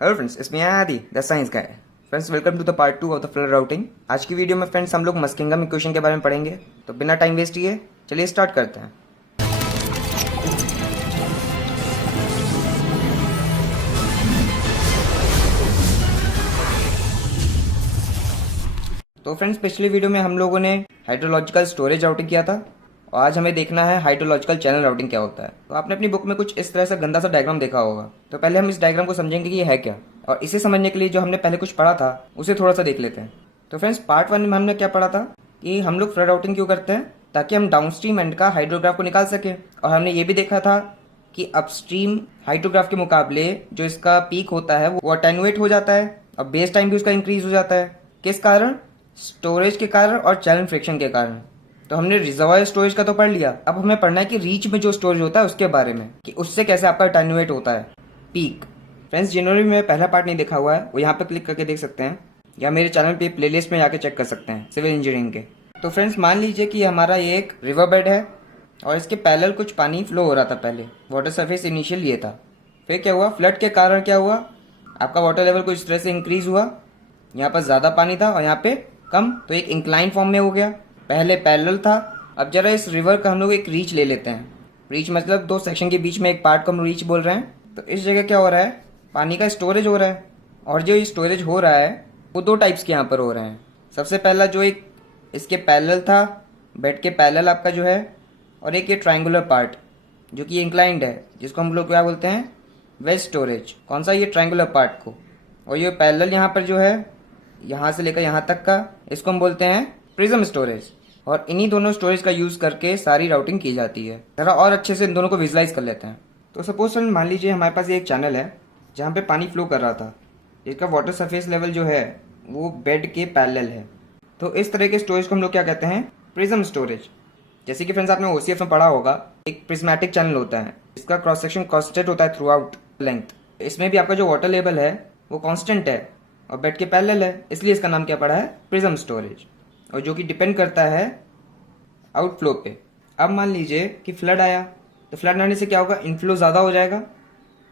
Hello friends, इसमें Aadi the science guy. Friends, welcome to the part 2 of the flood routing. आज की video में friends हम लोग मस्किंगम इक्वेशन के बारे में पढ़ेंगे। तो बिना टाइम वेस्ट किए चलिए स्टार्ट करते हैं। तो फ्रेंड्स, पिछली वीडियो में हम लोगों ने हाइड्रोलॉजिकल स्टोरेज राउटिंग किया था और आज हमें देखना है हाइड्रोलॉजिकल चैनल राउटिंग क्या होता है। तो आपने अपनी बुक में कुछ इस तरह से गंदा सा डायग्राम देखा होगा। तो पहले हम इस डायग्राम को समझेंगे कि ये है क्या, और इसे समझने के लिए जो हमने पहले कुछ पढ़ा था उसे थोड़ा सा देख लेते हैं। तो फ्रेंड्स, पार्ट 1 में हमने क्या पढ़ा था कि हम लोग फ्लड राउटिंग क्यों करते हैं, ताकि हम डाउनस्ट्रीम एंड का हाइड्रोग्राफ को निकाल सकें। और हमने ये भी देखा था कि अपस्ट्रीम हाइड्रोग्राफ के मुकाबले जो इसका पीक होता है वो अटेनुएट हो जाता है और बेस टाइम भी उसका इंक्रीज हो जाता है। किस कारण? स्टोरेज के कारण और चैनल फ्रिक्शन के कारण। तो हमने रिजर्वायर स्टोरेज का तो पढ़ लिया, अब हमें पढ़ना है कि रीच में जो स्टोरेज होता है उसके बारे में, कि उससे कैसे आपका अटेन्यूएट होता है पीक। फ्रेंड्स, जिन्होंने भी मेरा पहला पार्ट नहीं देखा हुआ है वो यहाँ पे क्लिक करके देख सकते हैं, या मेरे चैनल पे प्लेलिस्ट में जाके चेक कर सकते हैं सिविल इंजीनियरिंग के। तो फ्रेंड्स, मान लीजिए कि हमारा ये एक रिवर बेड है और इसके पैरेलल कुछ पानी फ्लो हो रहा था। पहले वाटर सरफेस इनिशियल ये था, फिर क्या हुआ, फ्लड के कारण क्या हुआ, आपका वाटर लेवल कुछ इस तरह से इंक्रीज हुआ। यहाँ पर ज़्यादा पानी था और यहाँ पे कम, तो एक इंक्लाइन फॉर्म में हो गया। पहले पैरेलल था। अब जरा इस रिवर का हम लोग एक रीच ले लेते हैं। रीच मतलब दो सेक्शन के बीच में एक पार्ट को हम रीच बोल रहे हैं। तो इस जगह क्या हो रहा है, पानी का स्टोरेज हो रहा है। और जो स्टोरेज हो रहा है वो दो टाइप्स के यहाँ पर हो रहे हैं। सबसे पहला जो एक इसके पैरेलल था, बेड के पैरेलल आपका जो है, और एक ये ट्रायंगुलर पार्ट जो कि इंक्लाइंड है, जिसको हम लोग क्या बोलते हैं, वेज स्टोरेज। कौन सा? ये ट्रायंगुलर पार्ट को। और ये पैरेलल यहाँ पर जो है, यहाँ से लेकर यहाँ तक का, इसको हम बोलते हैं प्रिज्म स्टोरेज। और इन्हीं दोनों स्टोरेज का यूज़ करके सारी राउटिंग की जाती है। जरा और अच्छे से इन दोनों को विजुलाइज कर लेते हैं। तो सपोज मान लीजिए हमारे पास एक चैनल है जहाँ पे पानी फ्लो कर रहा था, जिसका वाटर सरफेस लेवल जो है वो बेड के पैरेलल है। तो इस तरह के स्टोरेज को हम लोग क्या कहते हैं, प्रिज्म स्टोरेज। जैसे कि फ्रेंड्स, आपने ओसीएफ में पढ़ा होगा, एक प्रिज्मेटिक चैनल होता है, इसका क्रॉस सेक्शन कांस्टेंट होता है थ्रू आउट लेंथ। इसमें भी आपका जो वाटर लेवल है वो कांस्टेंट है और बेड के पैरेलल है, इसलिए इसका नाम क्या पड़ा है, प्रिज्म स्टोरेज, और जो कि डिपेंड करता है आउटफ्लो पे। अब मान लीजिए कि फ्लड आया, तो फ्लड आने से क्या होगा, इनफ्लो ज़्यादा हो जाएगा।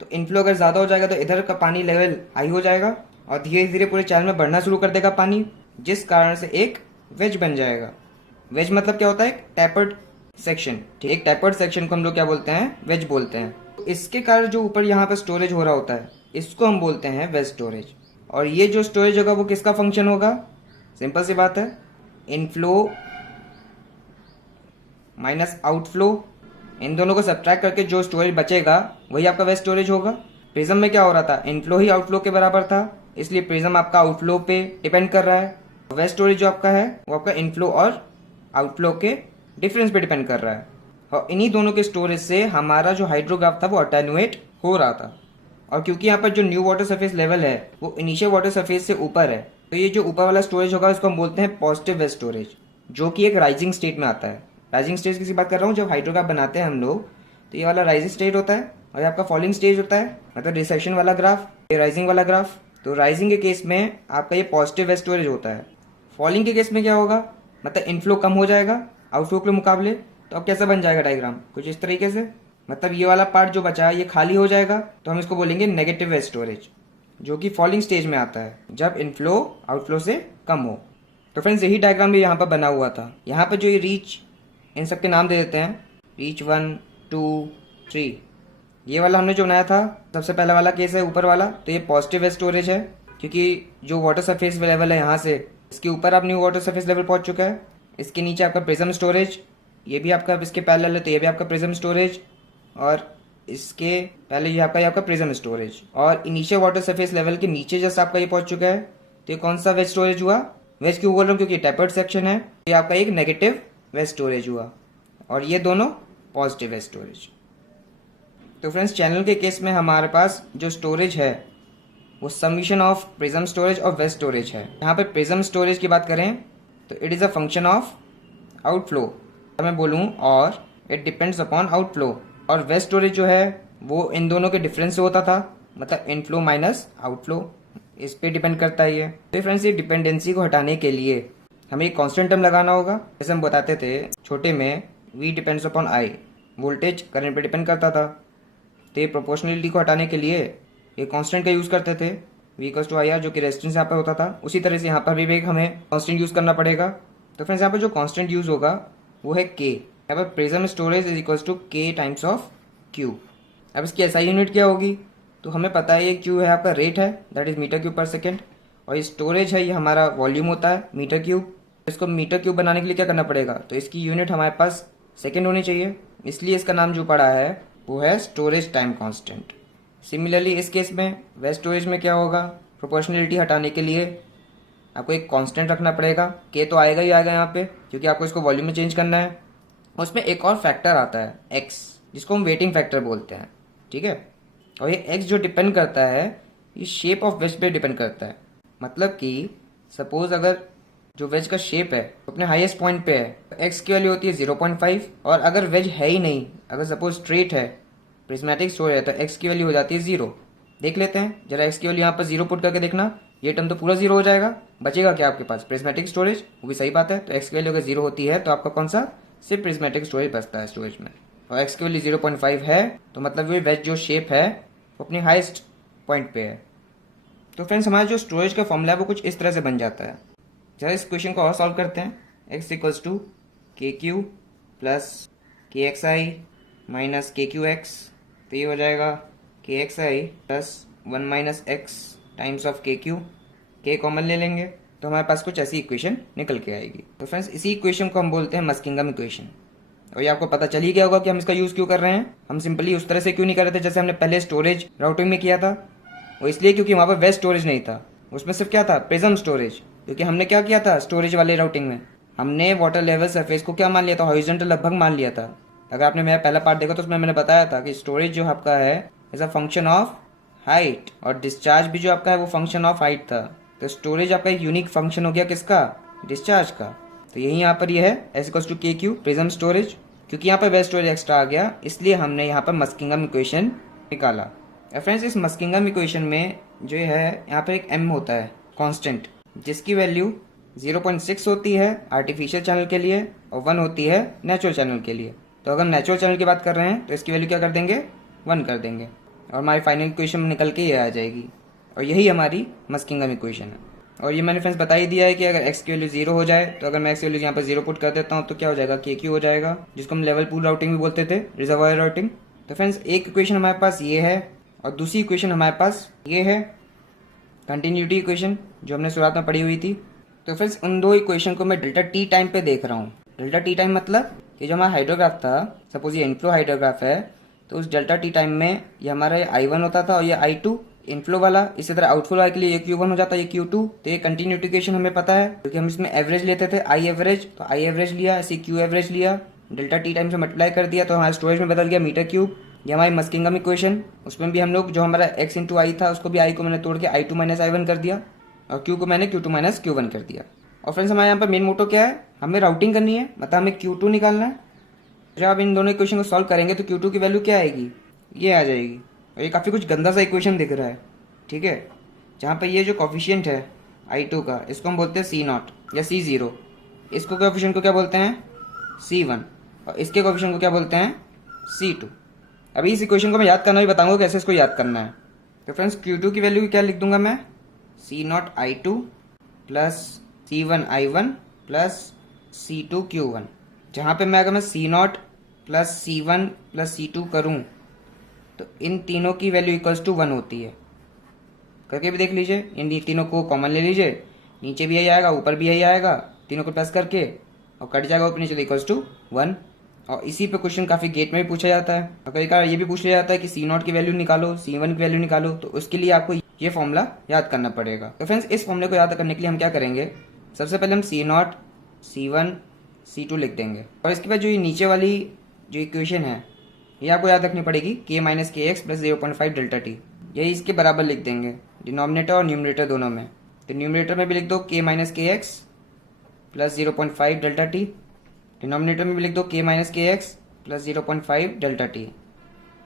तो इनफ्लो अगर ज़्यादा हो जाएगा तो इधर का पानी लेवल हाई हो जाएगा और धीरे धीरे पूरे चैनल में बढ़ना शुरू कर देगा पानी, जिस कारण से एक वेज बन जाएगा। वेज मतलब क्या होता है, एक टैपर्ड सेक्शन। एक टैपर्ड सेक्शन को हम लोग क्या बोलते हैं, वेज बोलते हैं। तो इसके कारण जो ऊपर यहाँ पर स्टोरेज हो रहा होता है इसको हम बोलते हैं वेज स्टोरेज। और ये जो स्टोरेज होगा वो किसका फंक्शन होगा, सिंपल सी बात है, इनफ्लो माइनस आउटफ्लो। इन दोनों को सब्ट्रैक्ट करके जो स्टोरेज बचेगा वही आपका वेस्ट स्टोरेज होगा। प्रिज्म में क्या हो रहा था, इनफ्लो ही आउटफ्लो के बराबर था, इसलिए प्रिज्म आपका आउटफ्लो पे डिपेंड कर रहा है। वेस्ट स्टोरेज जो आपका है वो आपका इनफ्लो और आउटफ्लो के डिफरेंस पे डिपेंड कर रहा है। और इन्हीं दोनों के स्टोरेज से हमारा जो हाइड्रोग्राफ था वो अटेनुएट हो रहा था। और क्योंकि यहाँ पर जो न्यू वाटर सरफेस लेवल है वो इनिशियल वाटर सरफेस से ऊपर है, तो ये जो ऊपर वाला स्टोरेज होगा उसको हम बोलते हैं पॉजिटिव वेस्ट स्टोरेज, जो कि एक राइजिंग स्टेट में आता है। राइजिंग स्टेज की बात कर रहा हूँ, जब हाइड्रोग्राफ बनाते हैं हम लोग तो ये वाला राइजिंग स्टेट होता है और ये आपका फॉलिंग स्टेज होता है, मतलब रिसेक्शन वाला ग्राफ, ये राइजिंग वाला ग्राफ। तो राइजिंग के केस में आपका ये पॉजिटिव वेस्ट स्टोरेज होता है। फॉलिंग के केस में क्या होगा, मतलब इनफ्लो कम हो जाएगा आउटफ्लो के मुकाबले। तो अब कैसा बन जाएगा डायग्राम, कुछ इस तरीके से, मतलब ये वाला पार्ट जो बचा है ये खाली हो जाएगा, तो हम इसको बोलेंगे नेगेटिव वेस्ट स्टोरेज, जो कि फॉलिंग स्टेज में आता है जब इनफ्लो आउटफ्लो से कम हो। तो फ्रेंड्स, यही डायग्राम भी यहाँ पर बना हुआ था। यहाँ पर जो ये रीच, इन सब के नाम दे देते हैं, रीच 1 2 3। ये वाला हमने जो बनाया था सबसे पहला वाला केस है ऊपर वाला, तो ये पॉजिटिव वेस्ट स्टोरेज है, क्योंकि जो वाटर सरफेस लेवल है यहाँ से इसके ऊपर आप न्यू वाटर सरफेस लेवल पहुँच चुका है। इसके नीचे आपका प्रिज्म स्टोरेज, ये भी आपका इसके पैरेलल है तो ये भी आपका प्रिज्म स्टोरेज, और इसके पहले ये आपका प्रिज्म स्टोरेज। और इनिशियल वाटर सरफेस लेवल के नीचे जैसे आपका ये पहुंच चुका है, तो ये कौन सा वेज स्टोरेज हुआ, वेज क्यों बोल रहा हूँ, क्योंकि टैपर्ड सेक्शन है, ये आपका एक नेगेटिव वेज स्टोरेज हुआ, और ये दोनों पॉजिटिव वेज स्टोरेज। तो फ्रेंड्स, चैनल के केस में हमारे पास जो स्टोरेज है वो समीशन ऑफ प्रिज्म स्टोरेज और वेज स्टोरेज है। यहाँ पे प्रिज्म स्टोरेज की बात करें तो it is a function of outflow, मैं बोलूँ, और इट डिपेंड्स अपॉन आउटफ्लो। और वेस्ट स्टोरेज जो है वो इन दोनों के डिफरेंस से होता था, मतलब इनफ्लो माइनस आउटफ्लो, इस पे डिपेंड करता है ये। तो फ्रेंड्स, ये डिपेंडेंसी को हटाने के लिए हमें एक कांस्टेंट टर्म लगाना होगा। जैसे हम बताते थे छोटे में, V depends upon I, voltage current पे डिपेंड करता था। तो ये प्रोपोर्शनलिटी को हटाने के लिए एक कांस्टेंट का यूज़ करते थे v equals to I R, जो कि रेजिस्टेंस यहाँ पर होता था। उसी तरह से यहाँ पर भी एक हमें कांस्टेंट यूज़ करना पड़ेगा। तो फ्रेंड्स यहाँ पर जो कांस्टेंट यूज़ होगा वो है k। यहाँ पर prism storage is equals to k times of q। अब इसकी एसआई यूनिट क्या होगी? तो हमें पता है ये q है आपका रेट है, दैट इज मीटर क्यूब पर सेकेंड, और ये स्टोरेज है, ये हमारा वॉल्यूम होता है मीटर क्यूब। इसको मीटर क्यूब बनाने के लिए क्या करना पड़ेगा? तो इसकी यूनिट हमारे पास सेकेंड होनी चाहिए, इसलिए इसका नाम जो पड़ा है वो है स्टोरेज टाइम कांस्टेंट। सिमिलरली इस केस में वेस्ट स्टोरेज में क्या होगा? प्रोपोर्शनलिटी हटाने के लिए आपको एक कांस्टेंट रखना पड़ेगा, के तो आएगा ही आएगा यहाँ पे, क्योंकि आपको इसको वॉल्यूम में चेंज करना है। उसमें एक और फैक्टर आता है एक्स, जिसको हम वेटिंग फैक्टर बोलते हैं, ठीक है। और ये एक्स जो डिपेंड करता है ये शेप ऑफ वेज पे डिपेंड करता है। मतलब कि सपोज अगर जो वेज का शेप है अपने हाईएस्ट पॉइंट पे है तो एक्स की वैल्यू होती है 0.5, और अगर वेज है ही नहीं, अगर सपोज स्ट्रेट है, प्रिज्मेटिक स्टोरेज है, तो एक्स की वैल्यू हो जाती है 0। देख लेते हैं जरा, एक्स की वैल्यू यहाँ पर 0 पुट करके देखना, ये टर्म तो पूरा 0 हो जाएगा, बचेगा क्या आपके पास? Prismatic storage. वो भी सही बात है, तो एक्स की वैल्यू अगर 0 होती है तो आपका कौन सा? सिर्फ प्रिज्मेटिक स्टोरेज बचता है स्टोरेज में। और एक्स की वैल्यू 0.5 है तो मतलब ये वेज जो शेप है वो अपने हाईएस्ट पॉइंट पे है। तो फ्रेंड्स हमारा जो स्टोरेज का फॉर्मूला है वो कुछ इस तरह से बन जाता है। जरा इस क्वेश्चन को और सॉल्व करते हैं। एक्स इक्वल्स टू के क्यू प्लस के एक्स आई माइनस के क्यू एक्स, तो ये हो जाएगा के x I plus 1 minus x times of के क्यू। के कॉमन ले लेंगे तो हमारे पास कुछ ऐसी इक्वेशन निकल के आएगी। तो फ्रेंड्स इसी इक्वेशन को हम बोलते हैं मस्किंगम इक्वेशन। और ये आपको पता चल ही गया होगा कि हम इसका यूज़ क्यों कर रहे हैं। हम सिंपली उस तरह से क्यों नहीं कर रहे थे जैसे हमने पहले स्टोरेज राउटिंग में किया था। वो इसलिए क्योंकि वहाँ पर वेस्ट स्टोरेज नहीं था, उसमें सिर्फ क्या था? Prism storage. क्योंकि हमने क्या किया था स्टोरेज वाले राउटिंग में, हमने वाटर लेवल सरफेस को क्या मान लिया था? हॉरिजॉन्टल लगभग मान लिया था। अगर आपने मेरा पहला पार्ट देखा तो उसमें मैंने बताया था कि स्टोरेज जो आपका है as a function of height, और डिस्चार्ज भी जो आपका है वो फंक्शन ऑफ हाइट था। तो स्टोरेज आपका एक यूनिक फंक्शन हो गया किसका? डिस्चार्ज का। तो यही यहाँ पर ये है एस इक्वल्स टू के क्यू प्रिज्म स्टोरेज। क्योंकि यहाँ पर वेस्ट स्टोरेज एक्स्ट्रा आ गया इसलिए हमने यहाँ पर मस्किंगम इक्वेशन निकाला। फ्रेंड्स इस मस्किंगम इक्वेशन में जो है यहाँ पर एक m होता है कांस्टेंट, जिसकी वैल्यू 0.6 होती है आर्टिफिशियल चैनल के लिए और 1 होती है नेचुरल चैनल के लिए। तो अगर नेचुरल चैनल की बात कर रहे हैं तो इसकी वैल्यू क्या कर देंगे? 1 कर देंगे, और हमारी फाइनल इक्वेशन निकल के ये आ जाएगी। और यही हमारी मस्किंगम इक्वेशन है। और ये मैंने फ्रेंड्स बता ही दिया है कि अगर x की वैल्यू 0 हो जाए, तो अगर मैं x की वैल्यू यहाँ पर 0 पुट कर देता हूँ तो क्या हो जाएगा? के क्यू हो जाएगा, जिसको हम लेवल पूल राउटिंग भी बोलते थे, रिजर्वायर राउटिंग। तो फ्रेंड्स एक इक्वेशन हमारे पास ये है और दूसरी इक्वेशन हमारे पास ये है कंटिन्यूटी इक्वेशन, जो हमने शुरुआत में पढ़ी हुई थी। तो फ्रेंड्स उन दो इक्वेशन को मैं डेल्टा टी टाइम पे देख रहा हूँ। डेल्टा टी टाइम मतलब कि जो हमारा हाइड्रोग्राफ था, सपोज ये इनफ्लो हाइड्रोग्राफ है, तो उस डेल्टा टी टाइम में ये हमारा I1 होता था और ये I2 इनफ्लो वाला। इसी तरह आउटफ्लो वाले के लिए ये Q1 हो जाता है, ये Q2। तो ये कंटिन्यूटी इक्वेशन हमें पता है क्योंकि हम इसमें एवरेज लेते थे, I एवरेज। तो I एवरेज लिया, ऐसे Q एवरेज लिया, डेल्टा टी टाइम से मल्टीप्लाई कर दिया तो हमारे स्टोरेज में बदल गया मीटर क्यूब। ये हमारी मस्किंगम इक्वेशन, उसमें भी हम लोग जो हमारा x इंटू आई था उसको भी I को मैंने तोड़ के I2 माइनस I1 कर दिया और Q को मैंने Q2 माइनस Q1 कर दिया। और फ्रेंड्स हमारे यहाँ पर मेन मोटो क्या है? हमें राउटिंग करनी है, मतलब हमें Q2 निकालना है। जब आप इन दोनों इक्वेशन को सॉल्व करेंगे तो Q2 की वैल्यू क्या आएगी? ये आ जाएगी। और ये काफ़ी कुछ गंदा सा इक्वेशन दिख रहा है, ठीक है। जहाँ पर ये जो कॉफिशिएंट है I2 का, इसको हम बोलते हैं C0 या C0। इसको कॉफिशिएंट को क्या बोलते हैं? C1। और इसके कॉफिशिएंट को क्या बोलते हैं? C2। अभी इस इक्वेशन को मैं याद करना भी बताऊंगा कैसे इसको याद करना है। तो फ्रेंड्स Q2 की वैल्यू क्या लिख दूंगा मैं? C0 I2 plus C1 I1 plus C2 Q1। जहाँ पे मैं अगर मैं C0 plus C1 plus C2 करूँ तो इन तीनों की वैल्यू इक्वल्स टू 1 होती है। करके भी देख लीजिए, इन तीनों को कॉमन ले लीजिए, नीचे भी यही आएगा ऊपर भी यही आएगा, तीनों को प्लस करके और कट जाएगा ऊपर नीचे इक्वल्स टू 1। और इसी पे क्वेश्चन काफ़ी गेट में भी पूछा जाता है। और कई बार ये भी पूछ लिया जाता है कि C0 की वैल्यू निकालो, C1 की वैल्यू निकालो, तो उसके लिए आपको ये फॉर्मूला याद करना पड़ेगा। तो फ्रेंड्स इस फॉर्मूले को याद करने के लिए हम क्या करेंगे? सबसे पहले हम C0 C1 C2 लिख देंगे और इसके बाद जो ये नीचे वाली जो इक्वेशन है ये आपको याद रखनी पड़ेगी, k माइनस के एक्स प्लस 0.5 डेल्टा टी। यही इसके बराबर लिख देंगे डिनोमिनेटर और न्यूमरेटर दोनों में। तो न्यूमरेटर में भी लिख दो k माइनस के x plus 0.5 delta T, denominator में भी लिख दो k माइनस के एक्स प्लस 0.5 डेल्टा टी।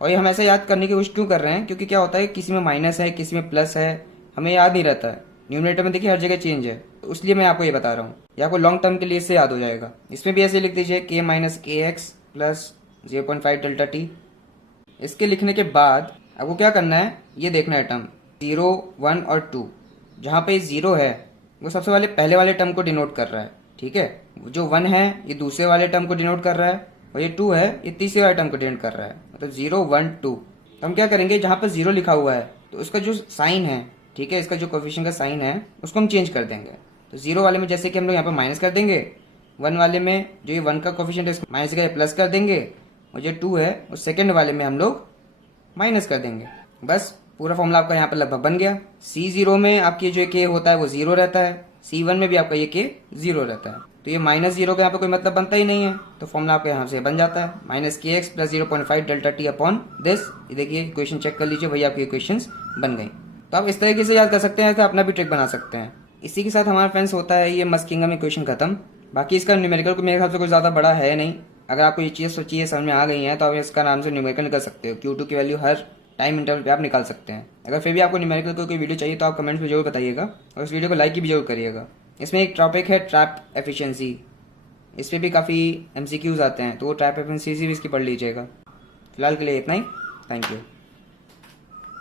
और ये हम ऐसा याद करने की कोशिश क्यों कर रहे हैं? क्योंकि क्या होता है किसी में माइनस है किसी में प्लस है, हमें याद नहीं रहता है। न्यूमरेटर में देखिए हर जगह चेंज है, तो इसलिए मैं आपको ये बता रहा हूँ। ये आपको लॉन्ग टर्म के लिए इससे याद हो जाएगा। इसमें भी ऐसे लिख दीजिए k माइनस के एक्स प्लस 0.5 डेल्टा टी। इसके लिखने के बाद आपको क्या करना है, ये देखना है टर्म 0, 1 और 2। जहाँ पे 0 है वो सबसे पहले वाले टर्म को डिनोट कर रहा है, ठीक है। जो 1 है ये दूसरे वाले टर्म को डिनोट कर रहा है, और ये 2 है ये तीसरे वाले टर्म को डिनोट कर रहा है, मतलब 0, 1, 2। तो हम क्या करेंगे, जहाँ पर 0 लिखा हुआ है तो उसका जो साइन है, ठीक है, इसका जो कोफिशिएंट का साइन है उसको हम चेंज कर देंगे। तो 0 वाले में जैसे कि हम लोग यहाँ पर माइनस कर देंगे, 1 वाले में जो ये 1 का कोफिशिएंट है इसको माइनस का प्लस कर देंगे, और जो 2 है उस सेकेंड वाले में हम लोग माइनस कर देंगे। बस पूरा फॉर्मूला आपका यहाँ पर लगभग बन गया। C0 में आपकी जो के होता है वो 0 रहता है, C1 में भी आपका ये के 0 रहता है। तो ये -0 का यहाँ पे कोई मतलब बनता ही नहीं है, तो फॉर्मूला आपका यहाँ से बन जाता है -kx + 0.5 delta T upon this. ये देखिए इक्वेशन चेक कर लीजिए, वही आपकी इक्वेशंस बन गई। तो आप इस तरीके से याद कर सकते हैं, तो अपना भी ट्रिक बना सकते हैं। इसी के साथ हमारा फ्रेंड्स होता है ये मस्ट किंगडम इक्वेशन खत्म। बाकी इसका न्यूमेरिकल को मेरे ख्याल से कुछ ज़्यादा बड़ा है नहीं। अगर आपको ये चीज़ सोचिए समझ में आ गई है तो आप इसका नाम से न्यूमेरिकल निकल सकते हो। Q2 की वैल्यू हर टाइम इंटरवल पे आप निकाल सकते हैं। अगर फिर भी आपको न्यूमेरिकल कोई वीडियो चाहिए तो आप कमेंट्स में जरूर बताइएगा, और इस वीडियो को लाइक भी जरूर करिएगा। इसमें एक टॉपिक है ट्रैप एफिशिएंसी, इस पर भी काफ़ी MCQs आते हैं, तो वो ट्रैप एफिशिएंसी भी इसकी पढ़ लीजिएगा। फिलहाल के लिए इतना ही, थैंक यू।